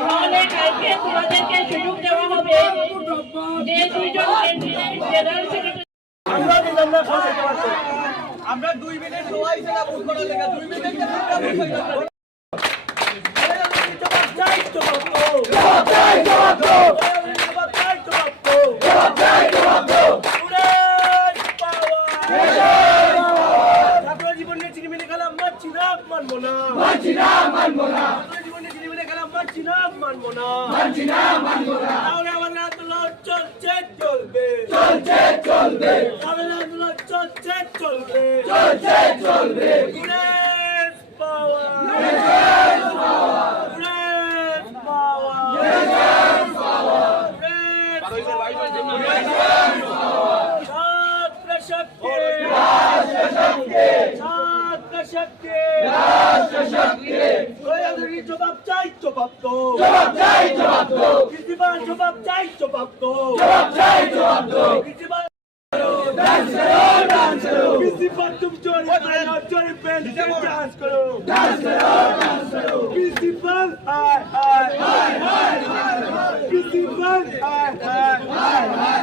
তাহলে কালকে তোমাদেরকে সুযোগ দেওয়া হবে যে দুইজন জেনারেল সেক্রেটারি আমরা দুই মিনিট সময় সেটা বুক করার লেগে দুই মিনিট জীবনে চিনিমিনি খেলাম মারছি না মানবো না। মারছি না মানবো না। জীবনে চিনিমিনি খেলাম মারছি না মানবো না। মারছি না মানবো না। তাহলে আমাদের আন্দোলন চলছে চলবে। চলছে চলবে। তাহলে আন্দোলন চলছে চলবে। চলছে চলবে। শক্তি রাষ্ট্র শক্তি সোয়াদুরি জবাব চাই জবাব তো জবাব চাই জবাব তো কিসিবার জবাব চাই জবাব তো জবাব চাই জবাব তো কিসিবার ডান্স করো ডান্স করো। কিসিবার তুমি জোরে মারো জোরে পেন ডান্স করো। ডান্স করো ডান্স করো। কিসিবার high high high high high কিসিবার হাই হাই হাই হাই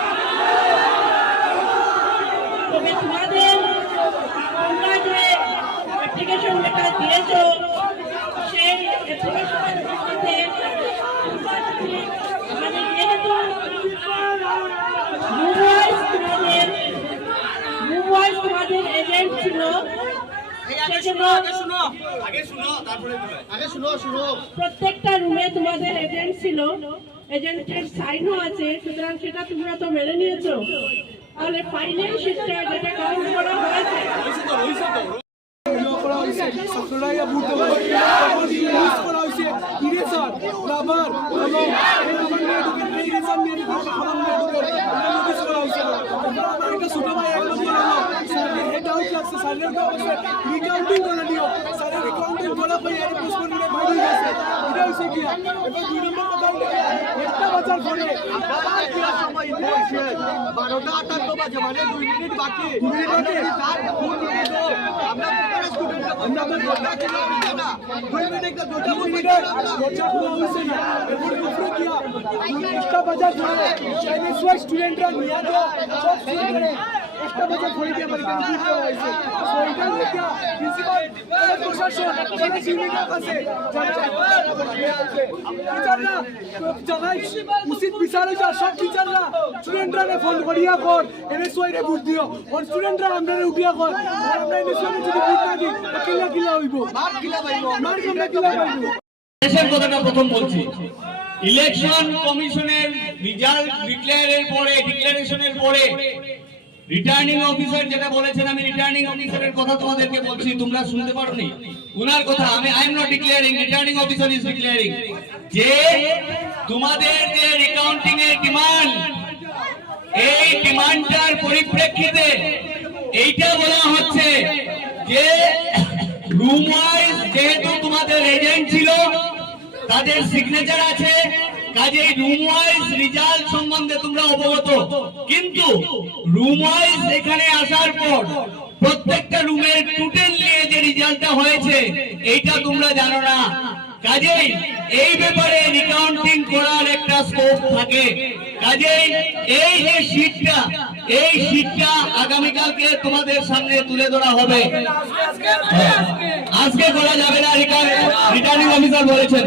তোমরা যে অ্যাপ্লিকেশন লেখা দিয়েছ সেই অ্যাপ্লিকেশনের ভিত্তিতে তোমরা মানে যেহেতু তোমাদের মুম্বাই তোমাদের এজেন্ট ছিল প্রত্যেকটা রুমে তোমাদের এজেন্ট ছিল এজেন্টের সাইনও আছে সুতরাং সেটা তোমরা তো মেনে নিয়েছো। তাহলে ফাইনাল শিফটটা যেটা কাউন্ট করা হয়েছে। ইউজ করা হয়েছে করা হয়েছে ছোট ভাই এক নম্বর স্যারের হেড আউট লাগছে স্যারের রিকাউন্টিং করে দিও স্যারের রিকাউন্টিং করা হয়ে আর গেছে এটা হচ্ছে কি এবার দুই নম্বর আবার সময় বলছে বারোটা আটান্ন বাজে মানে দুই মিনিট বাকি। দুই মিনিট বাকি। আমরা স্টুডেন্টরা আমরা তো না। দুই মিনিট का নিয়া তো সব বাজার ধরে দিয়ে আমাদের কাছে দিতে হয়েছে। সো এটা হলো কিয়া প্রিন্সিপাল প্রশাসন কাছে টিচাররা জানাই উচিত বিচার হয়েছে সব টিচাররা স্টুডেন্টরা ফোন করিয়া কর এনএসওয়াই রে বুঝ দিও। ওর স্টুডেন্টরা আমরা উঠিয়া কর। আমরা এনএসওয়াই যদি বুঝ না দিই কিলা কিলা হইব। মার কিলা পাইব। মার কিলা কিলা পাইব দেশের কথাটা প্রথম বলছি। ইলেকশন কমিশনের রেজাল্ট ডিক্লেয়ারের পরে ডিক্লারেশনের পরে রিটার্নিং অফিসার যেটা বলেছেন, আমি রিটার্নিং অফিসারের কথা তোমাদেরকে বলছি, তোমরা শুনতে পারোনি। উনার কথা, আমি I am not declaring returning officer is declaring যে তোমাদের যে রিকাউন্টিং এর ডিমান্ড এই ডিমান্ডটার পরিপ্রেক্ষিতে এইটা বলা হচ্ছে যে রুম ওয়াইজ যেহেতু তোমাদের এজেন্ট ছিল, তাদের সিগনেচার আছে কাজেই রুম ওয়াইজ রেজাল্ট সম্বন্ধে তোমরা অবগত। কিন্তু রুম ওয়াইজ এখানে আসার পর প্রত্যেকটা রুমের টোটাল নিয়ে যে রেজাল্টটা হয়েছে এইটা তোমরা জানো না। কাজেই এই ব্যাপারে রিকাউন্টিং করার একটা স্কোপ থাকে। কাজেই এই যে শীটটা এই শীটটা আগামীকালকে তোমাদের সামনে তুলে ধরা হবে। আজকে করা যাবে না রিটার্নিং অফিসার বলেছেন।